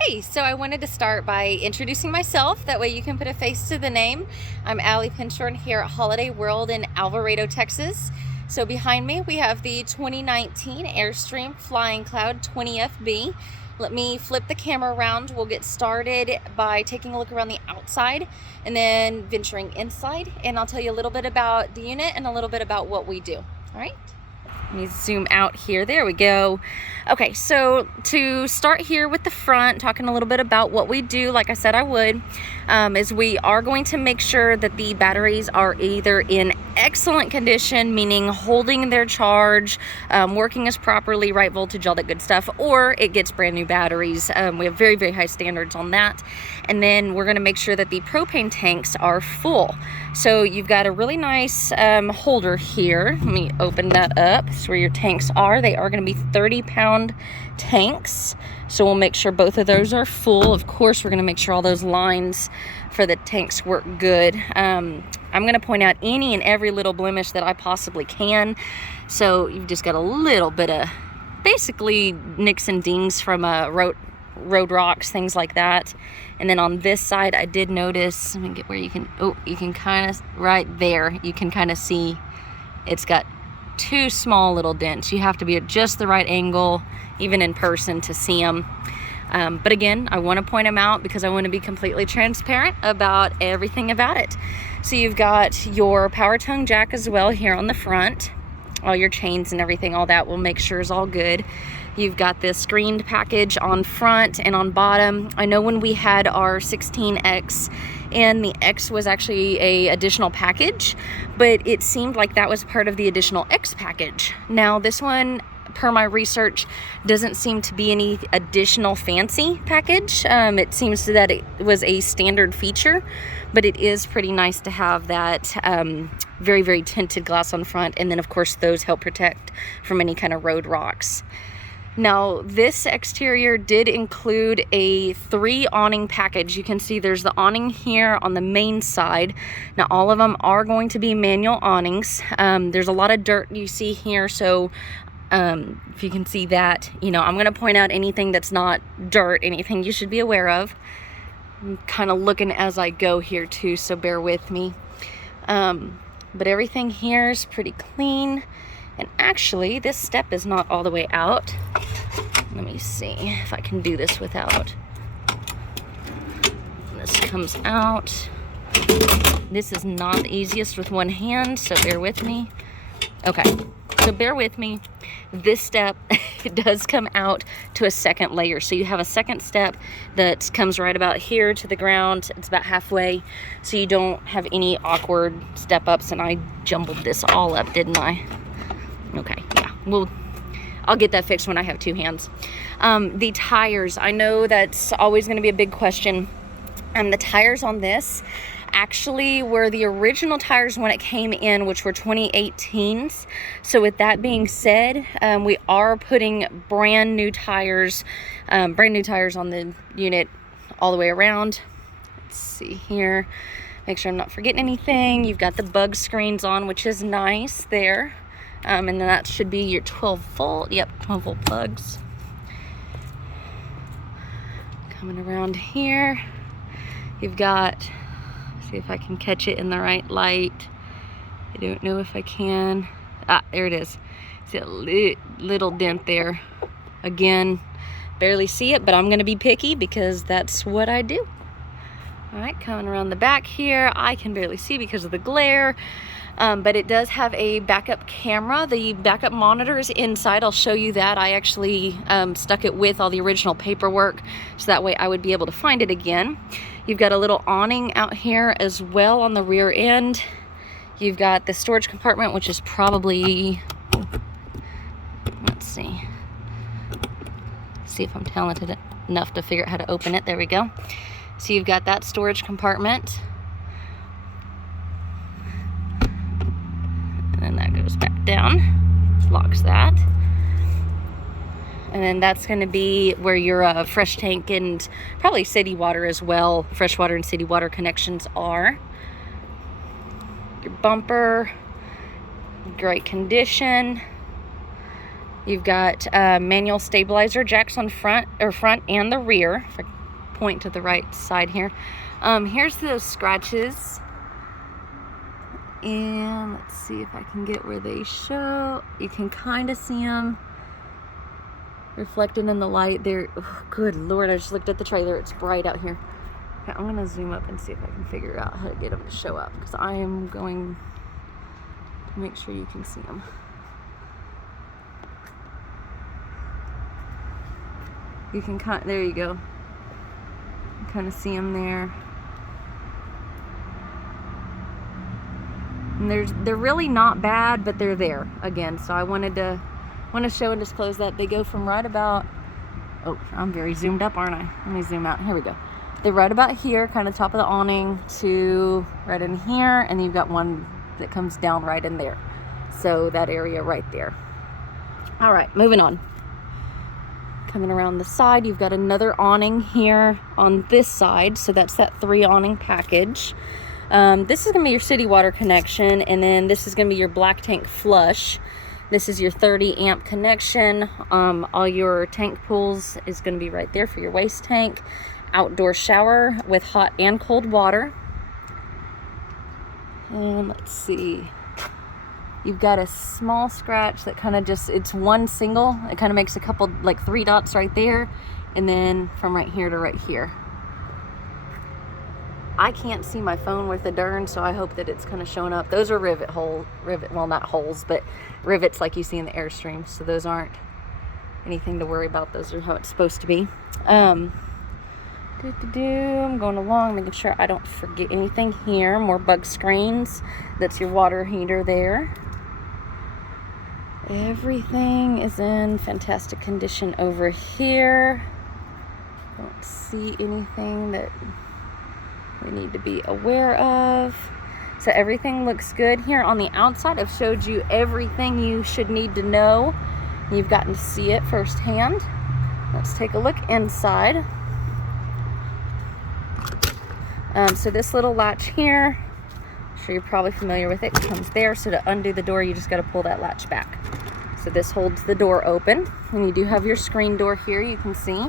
Hey, so I wanted to start by introducing myself. That way you can put a face to the name. I'm Allie Pinshorn here at Holiday World in Alvarado, Texas. So behind me we have the 2019 Airstream Flying Cloud 20FB. Let me flip the camera around. We'll get started by taking a look around the outside and then venturing inside. And I'll tell you a little bit about the unit and a little bit about what we do. All right. Let me zoom out here. There we go. Okay, so to start here with the front, talking a little bit about what we do, like I said I would, is we are going to make sure that the batteries are either in excellent condition, meaning holding their charge, working as properly, right voltage, all that good stuff, or it gets brand new batteries. We have very, very high standards on that. And then we're gonna make sure that the propane tanks are full. So you've got a really nice holder here. Let me open that up. This is where your tanks are. They are gonna be 30-pound tanks. So we'll make sure both of those are full. Of course, we're gonna make sure all those lines for the tanks work good. I'm gonna point out any and every little blemish that I possibly can. So you've just got a little bit of basically nicks and dings from road rocks, things like that. And then on this side, I did notice, let me get where you can kind of, right there, you can kind of see it's got two small little dents. You have to be at just the right angle, even in person, to see them. But again, I want to point them out because I want to be completely transparent about everything about it. So you've got your power tongue jack as well here on the front. All your chains and everything, all that, we'll make sure is all good. You've got this screened package on front and on bottom. I know when we had our 16X and the X was actually a additional package, but it seemed like that was part of the additional X package. Now this one, per my research, doesn't seem to be any additional fancy package. It seems that it was a standard feature, but it is pretty nice to have that very, very tinted glass on front. And then of course those help protect from any kind of road rocks. Now, this exterior did include a 3 awning package. You can see there's the awning here on the main side. Now, all of them are going to be manual awnings. There's a lot of dirt you see here, so if you can see that, I'm going to point out anything that's not dirt, anything you should be aware of. I'm kind of looking as I go here too, so bear with me. But everything here is pretty clean. And actually, this step is not all the way out. Let me see if I can do this without. This comes out. This is not the easiest with one hand, so bear with me. Okay, so bear with me. This step, it does come out to a second layer. So you have a second step that comes right about here to the ground. It's about halfway, so you don't have any awkward step ups. And I jumbled this all up, didn't I? Okay, yeah, I'll get that fixed when I have 2 hands. The tires, I know that's always going to be a big question. The tires on this actually were the original tires when it came in, which were 2018s. So with that being said, we are putting brand new tires on the unit all the way around. Let's see here, make sure I'm not forgetting anything. You've got the bug screens on, which is nice there. And then that should be your 12 volt. Yep, 12 volt plugs. Coming around here, you've got, see if I can catch it in the right light. I don't know if I can. There it is. See a little dent there. Again, barely see it, but I'm gonna be picky because that's what I do. All right, coming around the back here, I can barely see because of the glare. But it does have a backup camera. The backup monitor is inside. I'll show you that. I actually stuck it with all the original paperwork, so that way I would be able to find it again. You've got a little awning out here as well on the rear end. You've got the storage compartment, which is probably, let's see if I'm talented enough to figure out how to open it. There we go. So you've got that storage compartment. And that goes back down, locks that. And then that's going to be where your fresh tank and probably city water as well, freshwater and city water connections are. Your bumper, great condition. You've got manual stabilizer jacks on front and the rear. If I point to the right side here. Here's those scratches. And let's see if I can get where they show. You can kind of see them reflected in the light there. Oh, good Lord, I just looked at the trailer. It's bright out here. Okay, I'm gonna zoom up and see if I can figure out how to get them to show up, because I am going to make sure you can see them. You can there you go. Kind of see them there. And they're really not bad, but they're there again. So I want to show and disclose that they go from right about, oh, I'm very zoomed up, aren't I? Let me zoom out. Here we go. They're right about here, kind of top of the awning, to right in here, and then you've got one that comes down right in there. So that area right there. All right, moving on. Coming around the side, you've got another awning here on this side. So that's that 3 awning package. This is going to be your city water connection, and then this is going to be your black tank flush. This is your 30 amp connection. All your tank pools is going to be right there for your waste tank. Outdoor shower with hot and cold water. And let's see. You've got a small scratch that kind of just, it's one single. It kind of makes a couple, like 3 dots right there. And then from right here to right here. I can't see my phone worth a darn, so I hope that it's kind of showing up. Those are well, not holes, but rivets like you see in the Airstream. So those aren't anything to worry about. Those are how it's supposed to be. I'm going along, making sure I don't forget anything here. More bug screens. That's your water heater there. Everything is in fantastic condition over here. Don't see anything that we need to be aware of. So everything looks good here on the outside. I've showed you everything you should need to know. You've gotten to see it firsthand. Let's take a look inside. So this little latch here, I'm sure you're probably familiar with it, comes there. So to undo the door, you just got to pull that latch back. So this holds the door open, and you do have your screen door here, you can see.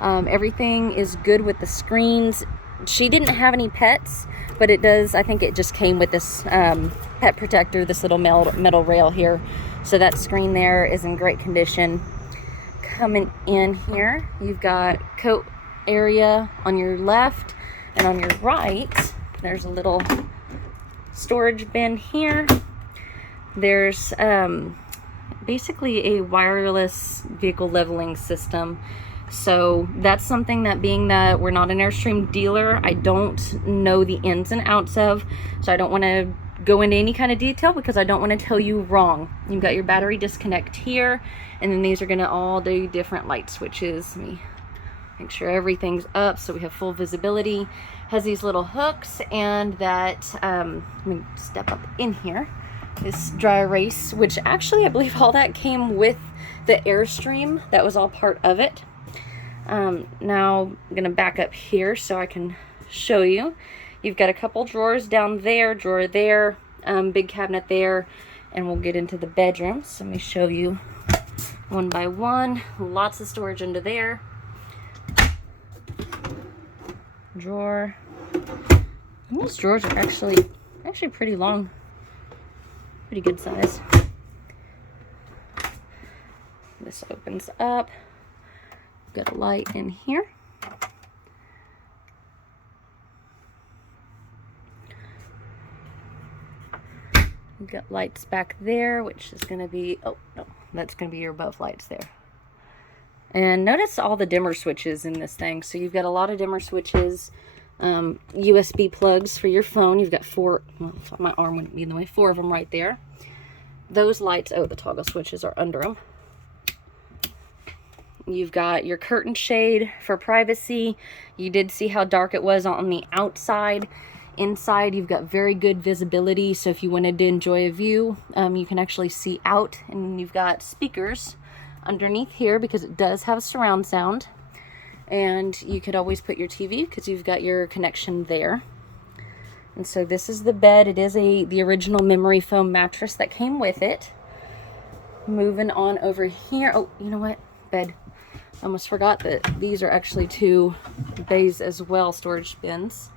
Everything is good with the screens. She didn't have any pets, but it does, I think it just came with this pet protector, this little metal rail here. So that screen there is in great condition. Coming in here, you've got coat area on your left, and on your right, there's a little storage bin here. There's basically a wireless vehicle leveling system. So that's something that, being that we're not an Airstream dealer, I don't know the ins and outs of. So I don't want to go into any kind of detail because I don't want to tell you wrong. You've got your battery disconnect here, and then these are going to all do different light switches. Let me make sure everything's up so we have full visibility. Has these little hooks, and that, let me step up in here. This dry erase, which actually I believe all that came with the Airstream. That was all part of it. Now I'm gonna back up here so I can show you. You've got a couple drawers down there, drawer there, big cabinet there, and we'll get into the bedrooms. So let me show you one by one. Lots of storage under there. Drawer. And these drawers are actually pretty long. Pretty good size. This opens up. Got a light in here. We've got lights back there, which is going to be, oh no, that's going to be your above lights there. And notice all the dimmer switches in this thing. So you've got a lot of dimmer switches, USB plugs for your phone. You've got 4, well, my arm wouldn't be in the way, 4 of them right there. Those lights, oh, the toggle switches are under them. You've got your curtain shade for privacy. You did see how dark it was on the outside. Inside, you've got very good visibility. So if you wanted to enjoy a view, you can actually see out. And you've got speakers underneath here because it does have surround sound. And you could always put your TV because you've got your connection there. And so this is the bed. It is the original memory foam mattress that came with it. Moving on over here. Oh, you know what? Bed. I almost forgot that these are actually 2 bays as well, storage bins.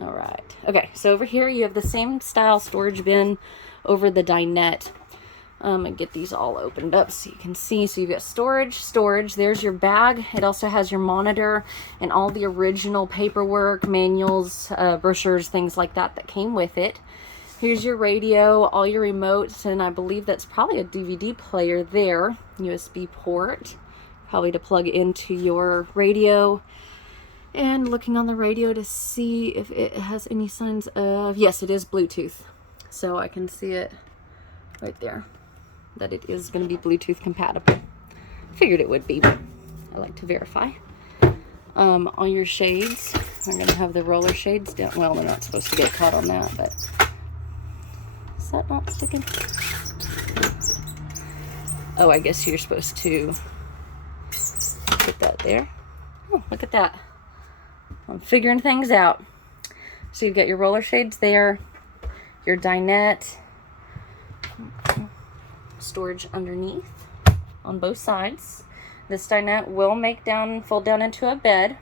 All right. Okay, so over here you have the same style storage bin over the dinette. And get these all opened up so you can see. So you've got storage. There's your bag. It also has your monitor and all the original paperwork, manuals, brochures, things like that that came with it. Here's your radio, all your remotes, and I believe that's probably a DVD player there. USB port, probably to plug into your radio. And looking on the radio to see if it has any signs of, yes, it is Bluetooth. So I can see it right there, that it is going to be Bluetooth compatible. Figured it would be, but I like to verify. On your shades, I'm going to have the roller shades down. Well, they're not supposed to get caught on that, but is that not sticking? Oh, I guess you're supposed to put that there. Oh, look at that. I'm figuring things out. So you've got your roller shades there, your dinette, storage underneath on both sides. This dinette will fold down into a bed.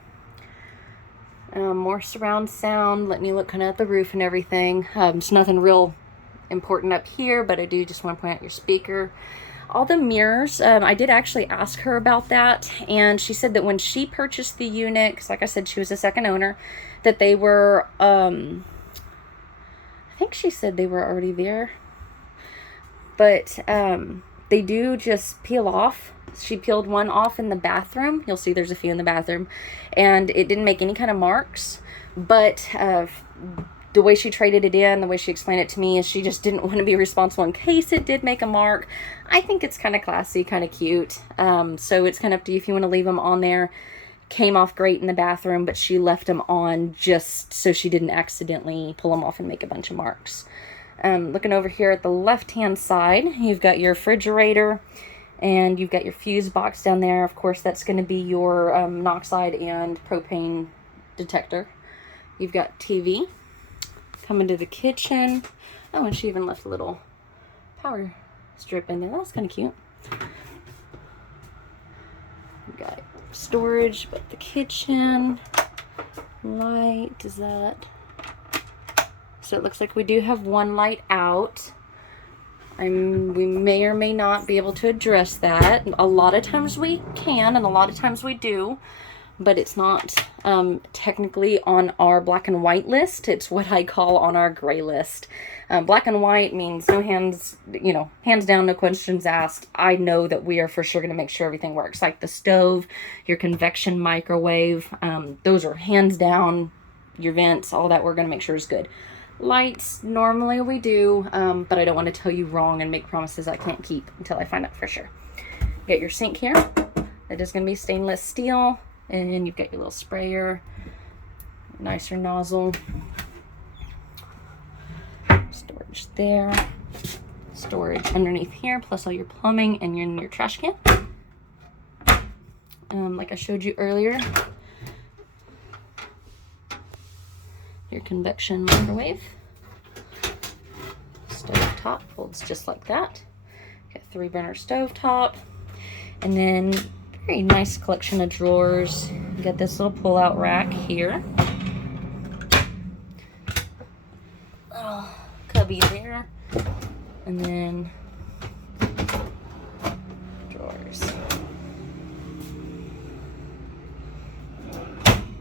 More surround sound, letting you look kind of at the roof and everything. There's nothing real important up here, but I do just want to point out your speaker. All the mirrors, I did actually ask her about that, and she said that when she purchased the unit, because like I said, she was a second owner, that they were, I think she said they were already there, but they do just peel off. She peeled one off in the bathroom. You'll see there's a few in the bathroom, and it didn't make any kind of marks, but the way she traded it in, the way she explained it to me, is she just didn't want to be responsible in case it did make a mark. I think it's kind of classy, kind of cute. So it's kind of up to you if you want to leave them on there. Came off great in the bathroom, but she left them on just so she didn't accidentally pull them off and make a bunch of marks. Looking over here at the left-hand side, you've got your refrigerator, and you've got your fuse box down there. Of course, that's going to be your monoxide and propane detector. You've got TV. Come into the kitchen. Oh, and she even left a little power strip in there. That was kind of cute. We got storage, but the kitchen light is that. So it looks like we do have one light out. We may or may not be able to address that. A lot of times we can, and a lot of times we do. But it's not technically on our black and white list. It's what I call on our gray list. Black and white means no hands, hands down, no questions asked. I know that we are for sure going to make sure everything works. Like the stove, your convection microwave, those are hands down, your vents, all that we're going to make sure is good. Lights, normally we do, but I don't want to tell you wrong and make promises I can't keep until I find out for sure. Get your sink here. It is going to be stainless steel. And you've got your little sprayer, nicer nozzle, storage there, storage underneath here, plus all your plumbing and your trash can. Like I showed you earlier, your convection microwave, stove top folds just like that. Got 3-burner stove top, and then very nice collection of drawers. You got this little pull-out rack here. Little cubby there. And then drawers.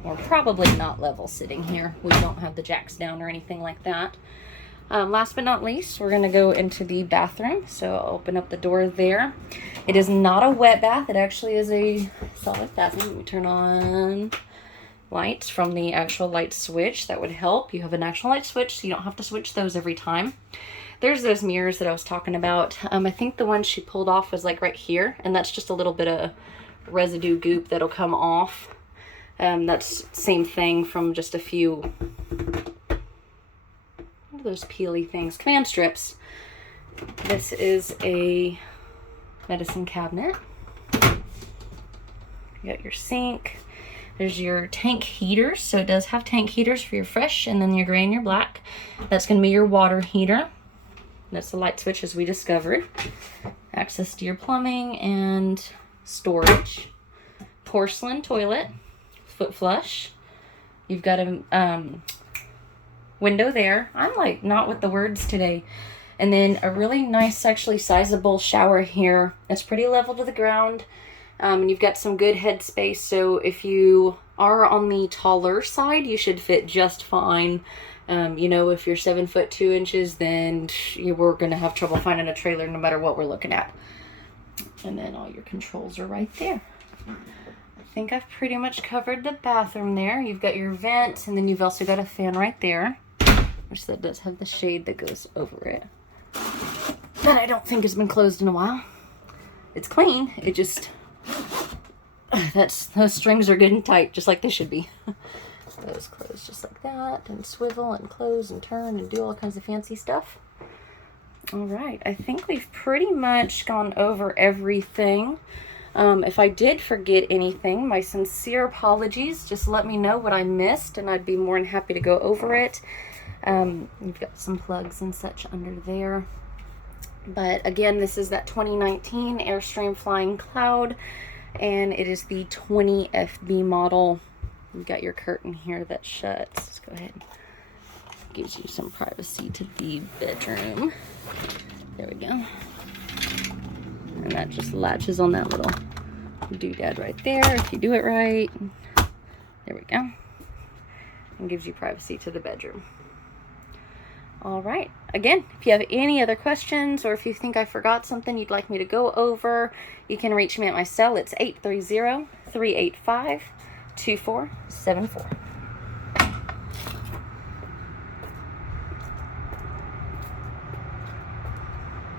We're probably not level sitting here. We don't have the jacks down or anything like that. Last but not least, we're going to go into the bathroom. So I'll open up the door there. It is not a wet bath. It actually is a solid bathroom. Let me turn on lights from the actual light switch. That would help. You have an actual light switch, so you don't have to switch those every time. There's those mirrors that I was talking about. I think the one she pulled off was like right here, and that's just a little bit of residue goop that'll come off. That's same thing from just a few... those peely things, command strips. This is a medicine cabinet. You got your sink. There's your tank heaters. So it does have tank heaters for your fresh and then your gray and your black. That's going to be your water heater. That's the light switch as we discovered. Access to your plumbing and storage. Porcelain toilet. Foot flush. You've got a window there. I'm like not with the words today. And then a really nice, actually sizable shower here. It's pretty level to the ground. And you've got some good head space. So if you are on the taller side, you should fit just fine. You know, if you're 7'2", then we're going to have trouble finding a trailer no matter what we're looking at. And then all your controls are right there. I think I've pretty much covered the bathroom there. You've got your vent, and then you've also got a fan right there, which that does have the shade that goes over it. That I don't think has been closed in a while. It's clean. It just, those strings are getting tight, just like they should be. Those close just like that, and swivel and close and turn and do all kinds of fancy stuff. All right, I think we've pretty much gone over everything. If I did forget anything, my sincere apologies. Just let me know what I missed, and I'd be more than happy to go over it. You've got some plugs and such under there. But again, this is that 2019 Airstream Flying Cloud, and it is the 20 FB model. You've got your curtain here that shuts. Let's go ahead. Gives you some privacy to the bedroom. There we go. And that just latches on that little doodad right there if you do it right. There we go. And gives you privacy to the bedroom. All right. Again, if you have any other questions or if you think I forgot something you'd like me to go over, you can reach me at my cell. It's 830-385-2474.